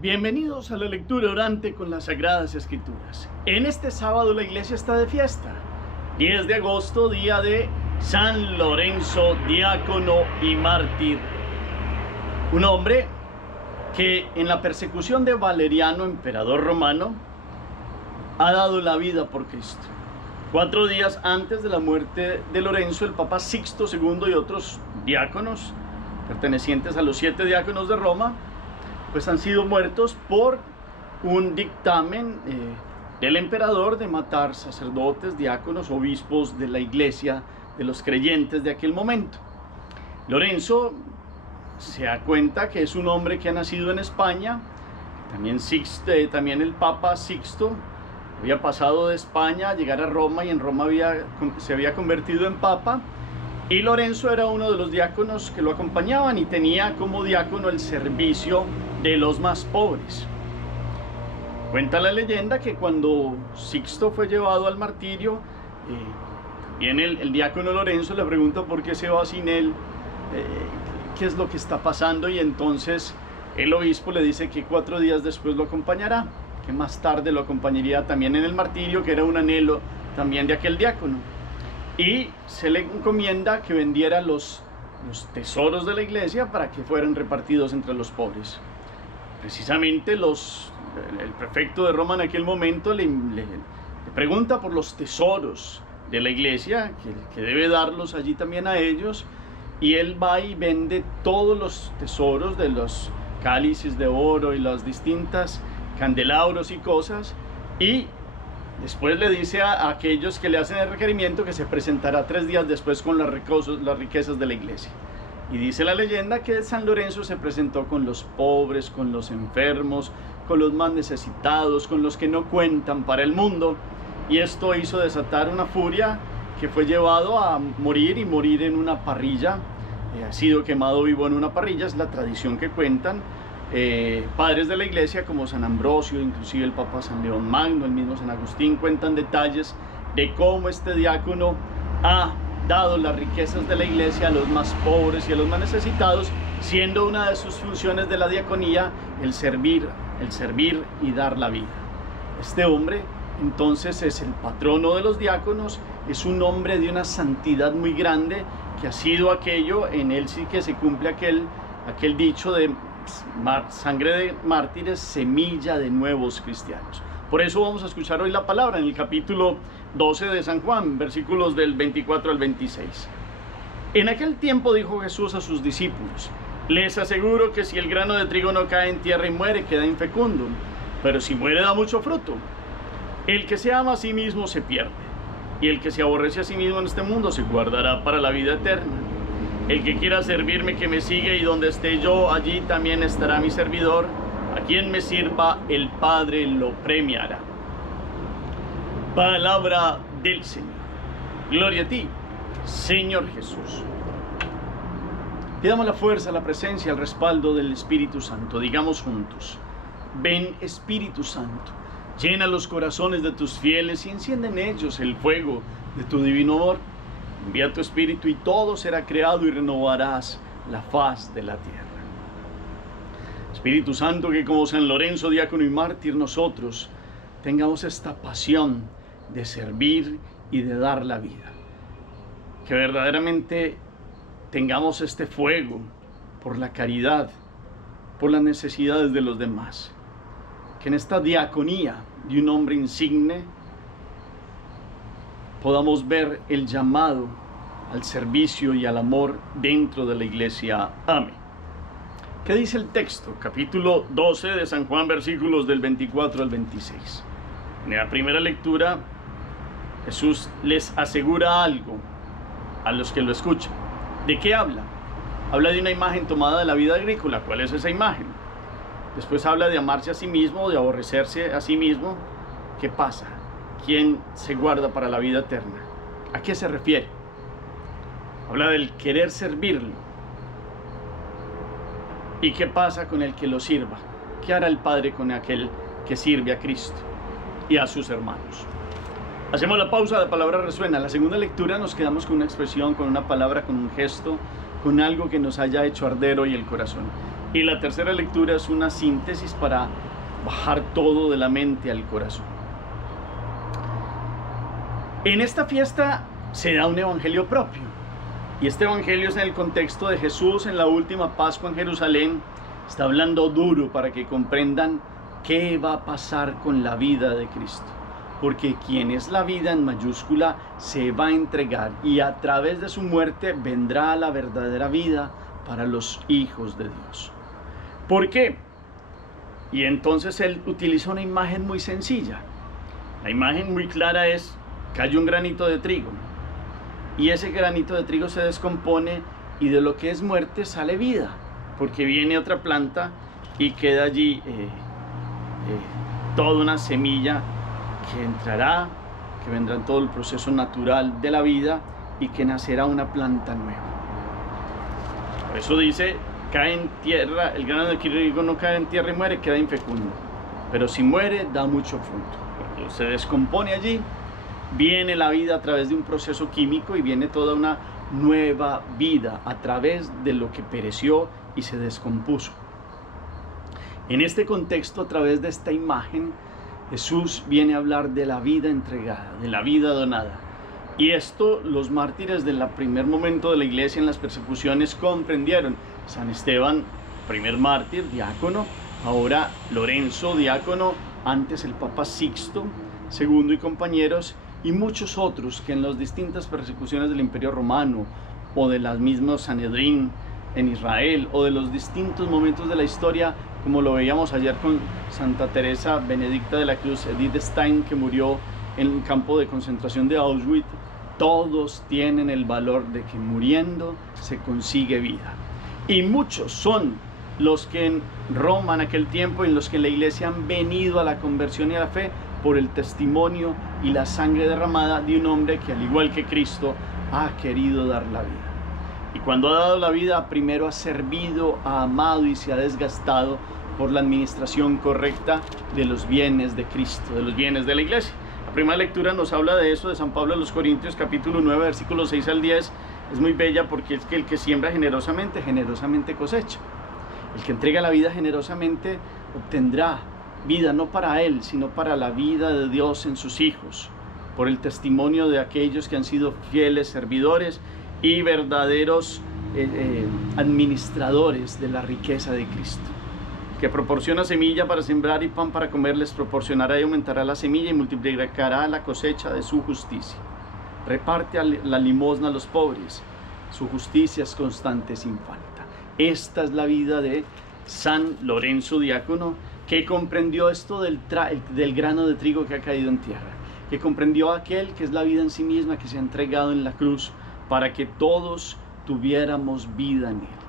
Bienvenidos a la lectura orante con las Sagradas Escrituras. En este sábado la iglesia está de fiesta. 10 de agosto, día de San Lorenzo, diácono y mártir. Un hombre que en la persecución de Valeriano, emperador romano, ha dado la vida por Cristo. 4 días antes de la muerte de Lorenzo, el Papa Sixto II y otros diáconos pertenecientes a los 7 diáconos de Roma, pues han sido muertos por un dictamen del emperador de matar sacerdotes, diáconos, obispos de la iglesia, de los creyentes de aquel momento. Lorenzo se da cuenta que es un hombre que ha nacido en España. También el Papa Sixto había pasado de España a llegar a Roma y en Roma se había convertido en Papa. Y Lorenzo era uno de los diáconos que lo acompañaban y tenía como diácono el servicio de los más pobres. Cuenta la leyenda que cuando Sixto fue llevado al martirio, también el diácono Lorenzo le pregunta por qué se va sin él, qué es lo que está pasando, y entonces el obispo le dice que 4 días después lo acompañará, que más tarde lo acompañaría también en el martirio, que era un anhelo también de aquel diácono. Y se le encomienda que vendiera los tesoros de la iglesia para que fueran repartidos entre los pobres. Precisamente el prefecto de Roma en aquel momento le pregunta por los tesoros de la iglesia, que debe darlos allí también a ellos, y él va y vende todos los tesoros de los cálices de oro y las distintas candelabros y cosas, y después le dice a aquellos que le hacen el requerimiento que se presentará 3 días después con las riquezas de la iglesia. Y dice la leyenda que San Lorenzo se presentó con los pobres, con los enfermos, con los más necesitados, con los que no cuentan para el mundo. Y esto hizo desatar una furia que fue llevado a morir y morir en una parrilla. Ha sido quemado vivo en una parrilla, es la tradición que cuentan padres de la iglesia como San Ambrosio, inclusive el Papa San León Magno, el mismo San Agustín, cuentan detalles de cómo este diácono ha dado las riquezas de la iglesia a los más pobres y a los más necesitados, siendo una de sus funciones de la diaconía el servir y dar la vida. Este hombre entonces es el patrono de los diáconos, es un hombre de una santidad muy grande, que ha sido aquello, en él sí que se cumple aquel dicho de sangre de mártires, semilla de nuevos cristianos. Por eso vamos a escuchar hoy la palabra en el capítulo 12 de San Juan, versículos del 24 al 26. En aquel tiempo dijo Jesús a sus discípulos: les aseguro que si el grano de trigo no cae en tierra y muere, queda infecundo, pero si muere da mucho fruto. El que se ama a sí mismo se pierde, y el que se aborrece a sí mismo en este mundo se guardará para la vida eterna. El que quiera servirme, que me sigue, y donde esté yo, allí también estará mi servidor. A quien me sirva, el Padre lo premiará. Palabra del Señor. Gloria a ti, Señor Jesús. Pidamos la fuerza, la presencia, el respaldo del Espíritu Santo. Digamos juntos: ven, Espíritu Santo, llena los corazones de tus fieles y enciende en ellos el fuego de tu divino amor. Envía tu Espíritu y todo será creado y renovarás la faz de la tierra. Espíritu Santo, que como San Lorenzo, diácono y mártir, nosotros tengamos esta pasión de servir y de dar la vida. Que verdaderamente tengamos este fuego por la caridad, por las necesidades de los demás. Que en esta diaconía de un hombre insigne podamos ver el llamado al servicio y al amor dentro de la iglesia. Amén. ¿Qué dice el texto? Capítulo 12 de San Juan, versículos del 24 al 26. En la primera lectura, Jesús les asegura algo a los que lo escuchan. ¿De qué habla? Habla de una imagen tomada de la vida agrícola. ¿Cuál es esa imagen? Después habla de amarse a sí mismo, de aborrecerse a sí mismo. ¿Qué pasa? ¿Quién se guarda para la vida eterna? ¿A qué se refiere? Habla del querer servirlo. ¿Y qué pasa con el que lo sirva? ¿Qué hará el Padre con aquel que sirve a Cristo y a sus hermanos? Hacemos la pausa, la palabra resuena. En la segunda lectura nos quedamos con una expresión, con una palabra, con un gesto, con algo que nos haya hecho arder hoy el corazón. Y la tercera lectura es una síntesis para bajar todo de la mente al corazón. En esta fiesta se da un evangelio propio. Y este evangelio es en el contexto de Jesús en la última Pascua en Jerusalén. Está hablando duro para que comprendan qué va a pasar con la vida de Cristo. Porque quien es la vida en mayúscula se va a entregar y a través de su muerte vendrá la verdadera vida para los hijos de Dios. ¿Por qué? Y entonces él utiliza una imagen muy sencilla. La imagen muy clara es: cae un granito de trigo y ese granito de trigo se descompone y de lo que es muerte sale vida, porque viene otra planta y queda allí toda una semilla que entrará, que vendrá en todo el proceso natural de la vida y que nacerá una planta nueva. Por eso dice: cae en tierra, el grano de trigo no cae en tierra y muere, queda infecundo, pero si muere da mucho fruto. Cuando se descompone allí, viene la vida a través de un proceso químico y viene toda una nueva vida a través de lo que pereció y se descompuso. En este contexto, a través de esta imagen, Jesús viene a hablar de la vida entregada, de la vida donada. Y esto los mártires del primer momento de la iglesia en las persecuciones comprendieron. San Esteban, primer mártir, diácono, ahora Lorenzo, diácono, antes el Papa Sixto II y compañeros, y muchos otros que en las distintas persecuciones del Imperio Romano o de las mismas Sanedrín en Israel o de los distintos momentos de la historia, como lo veíamos ayer con Santa Teresa Benedicta de la Cruz, Edith Stein, que murió en el campo de concentración de Auschwitz, todos tienen el valor de que muriendo se consigue vida. Y muchos son los que en Roma en aquel tiempo, en los que en la iglesia han venido a la conversión y a la fe por el testimonio y la sangre derramada de un hombre que, al igual que Cristo, ha querido dar la vida. Y cuando ha dado la vida, primero ha servido, ha amado y se ha desgastado por la administración correcta de los bienes de Cristo, de los bienes de la iglesia. La primera lectura nos habla de eso, de San Pablo a los Corintios, capítulo 9, versículos 6 al 10. Es muy bella porque es que el que siembra generosamente, generosamente cosecha. El que entrega la vida generosamente obtendrá vida, no para él, sino para la vida de Dios en sus hijos, por el testimonio de aquellos que han sido fieles servidores y verdaderos administradores de la riqueza de Cristo. Que proporciona semilla para sembrar y pan para comer, les proporcionará y aumentará la semilla y multiplicará la cosecha de su justicia. Reparte la limosna a los pobres, su justicia es constante sin falta. Esta es la vida de San Lorenzo diácono, que comprendió esto del grano de trigo que ha caído en tierra, que comprendió aquel que es la vida en sí misma, que se ha entregado en la cruz para que todos tuviéramos vida en él.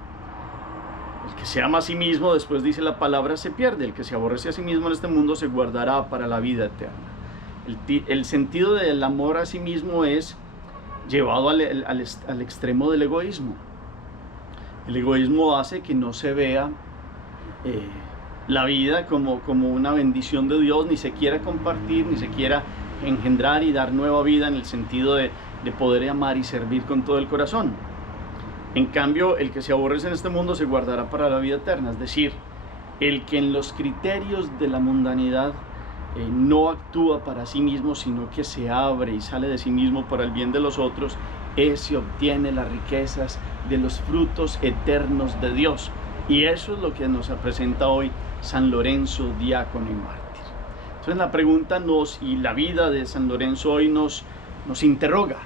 El que se ama a sí mismo, después dice la palabra, se pierde. El que se aborrece a sí mismo en este mundo se guardará para la vida eterna. El sentido del amor a sí mismo es llevado al extremo del egoísmo. El egoísmo hace que no se vea la vida como una bendición de Dios, ni se quiera compartir, ni se quiera engendrar y dar nueva vida en el sentido de poder amar y servir con todo el corazón. En cambio, el que se aborrece en este mundo se guardará para la vida eterna, es decir, el que en los criterios de la mundanidad no actúa para sí mismo, sino que se abre y sale de sí mismo para el bien de los otros, ese obtiene las riquezas de los frutos eternos de Dios. Y eso es lo que nos presenta hoy San Lorenzo, diácono y mártir. Entonces la pregunta y la vida de San Lorenzo hoy nos interroga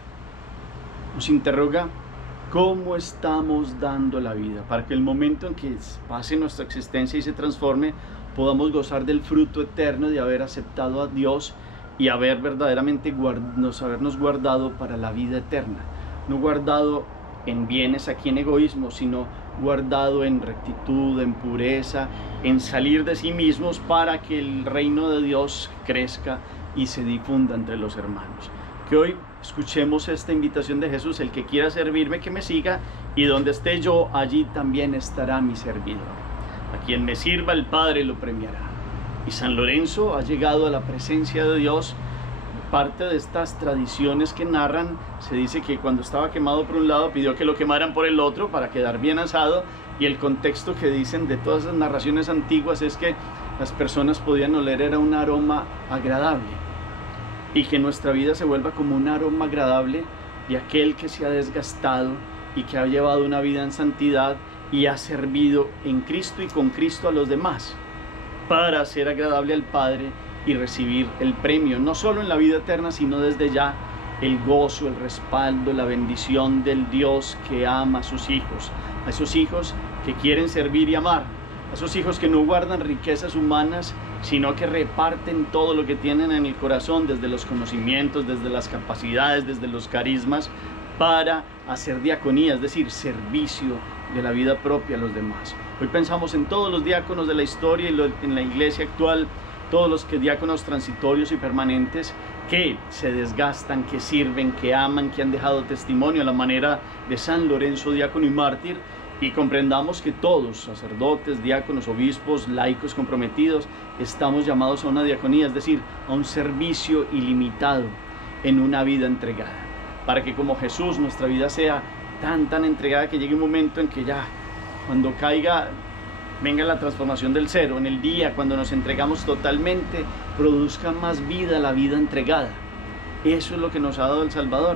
cómo estamos dando la vida, para que el momento en que pase nuestra existencia y se transforme, podamos gozar del fruto eterno de haber aceptado a Dios y haber verdaderamente habernos guardado para la vida eterna. No guardado en bienes aquí en egoísmo, sino guardado en rectitud, en pureza, en salir de sí mismos para que el reino de Dios crezca y se difunda entre los hermanos. Que hoy escuchemos esta invitación de Jesús: el que quiera servirme, que me siga, y donde esté yo, allí también estará mi servidor. A quien me sirva, el Padre lo premiará. Y San Lorenzo ha llegado a la presencia de Dios. Parte de estas tradiciones que narran, se dice que cuando estaba quemado por un lado, pidió que lo quemaran por el otro para quedar bien asado, Y el contexto que dicen de todas esas narraciones antiguas es que las personas podían oler era un aroma agradable, y que nuestra vida se vuelva como un aroma agradable de aquel que se ha desgastado y que ha llevado una vida en santidad y ha servido en Cristo y con Cristo a los demás, para ser agradable al Padre y recibir el premio, no solo en la vida eterna, sino desde ya el gozo, el respaldo, la bendición del Dios que ama a sus hijos, a esos hijos que quieren servir y amar, a esos hijos que no guardan riquezas humanas, sino que reparten todo lo que tienen en el corazón, desde los conocimientos, desde las capacidades, desde los carismas, para hacer diaconía, es decir, servicio de la vida propia a los demás. Hoy pensamos en todos los diáconos de la historia y en la iglesia actual, todos los diáconos transitorios y permanentes que se desgastan, que sirven, que aman, que han dejado testimonio a la manera de San Lorenzo, diácono y mártir, y comprendamos que todos, sacerdotes, diáconos, obispos, laicos comprometidos, estamos llamados a una diaconía, es decir, a un servicio ilimitado en una vida entregada, para que como Jesús nuestra vida sea tan entregada que llegue un momento en que ya, cuando venga la transformación del cero, en el día cuando nos entregamos totalmente, produzca más vida la vida entregada. Eso es lo que nos ha dado el Salvador,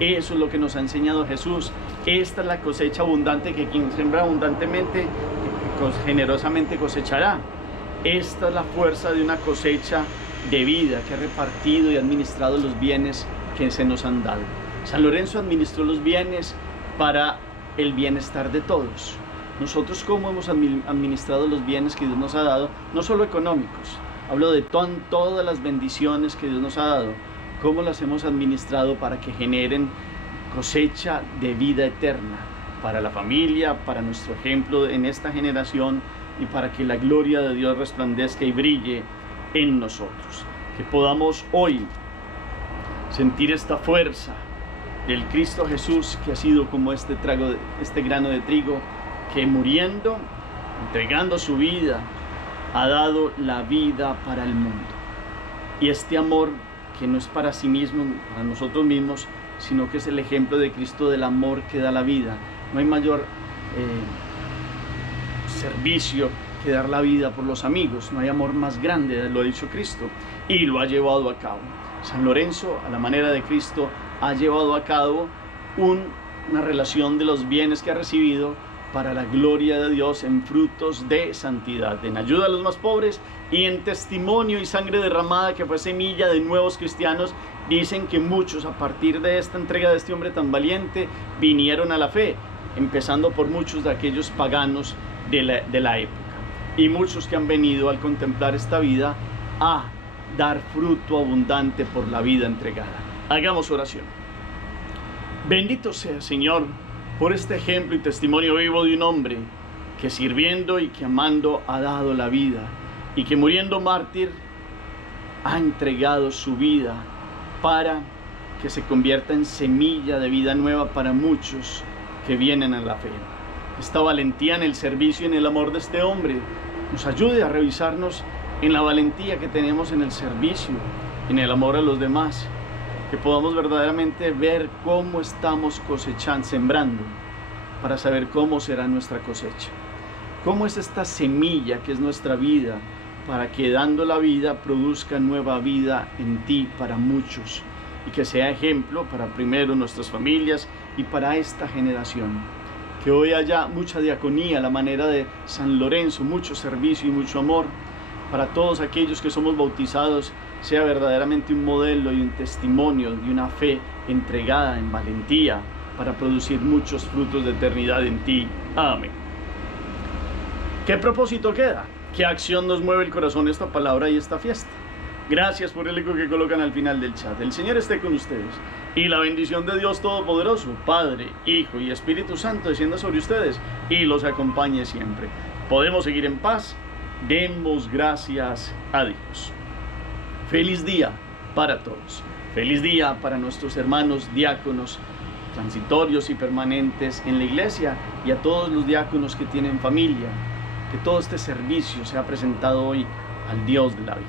eso es lo que nos ha enseñado Jesús. Esta es la cosecha abundante, que quien siembra abundantemente, generosamente cosechará. Esta es la fuerza de una cosecha de vida que ha repartido y administrado los bienes que se nos han dado. San Lorenzo administró los bienes para el bienestar de todos. Nosotros, ¿cómo hemos administrado los bienes que Dios nos ha dado? No solo económicos, hablo de todas las bendiciones que Dios nos ha dado. ¿Cómo las hemos administrado para que generen cosecha de vida eterna para la familia, para nuestro ejemplo en esta generación, y para que la gloria de Dios resplandezca y brille en nosotros? Que podamos hoy sentir esta fuerza del Cristo Jesús, que ha sido como este grano de trigo, que muriendo, entregando su vida, ha dado la vida para el mundo. Y este amor que no es para sí mismo, para nosotros mismos, sino que es el ejemplo de Cristo del amor que da la vida. No hay mayor servicio que dar la vida por los amigos. No hay amor más grande, lo ha dicho Cristo, y lo ha llevado a cabo. San Lorenzo, a la manera de Cristo, ha llevado a cabo una relación de los bienes que ha recibido para la gloria de Dios en frutos de santidad, en ayuda a los más pobres y en testimonio y sangre derramada que fue semilla de nuevos cristianos. Dicen que muchos, a partir de esta entrega de este hombre tan valiente, vinieron a la fe, empezando por muchos de aquellos paganos de la época, y muchos que han venido al contemplar esta vida a dar fruto abundante por la vida entregada. Hagamos oración. Bendito sea, Señor, por este ejemplo y testimonio vivo de un hombre que sirviendo y que amando ha dado la vida, y que muriendo mártir ha entregado su vida para que se convierta en semilla de vida nueva para muchos que vienen a la fe. Esta valentía en el servicio y en el amor de este hombre nos ayude a revisarnos en la valentía que tenemos en el servicio, en el amor a los demás, que podamos verdaderamente ver cómo estamos cosechando, sembrando, para saber cómo será nuestra cosecha. Cómo es esta semilla que es nuestra vida, para que dando la vida produzca nueva vida en ti para muchos, y que sea ejemplo para primero nuestras familias y para esta generación. Que hoy haya mucha diaconía a la manera de San Lorenzo, mucho servicio y mucho amor para todos aquellos que somos bautizados, sea verdaderamente un modelo y un testimonio de una fe entregada en valentía para producir muchos frutos de eternidad en ti. Amén. ¿Qué propósito queda? ¿Qué acción nos mueve el corazón esta palabra y esta fiesta? Gracias por el eco que colocan al final del chat. El Señor esté con ustedes, y la bendición de Dios Todopoderoso, Padre, Hijo y Espíritu Santo, descienda sobre ustedes y los acompañe siempre. Podemos seguir en paz. Demos gracias a Dios. Feliz día para todos. Feliz día para nuestros hermanos diáconos transitorios y permanentes en la iglesia, y a todos los diáconos que tienen familia. Que todo este servicio sea presentado hoy al Dios de la vida.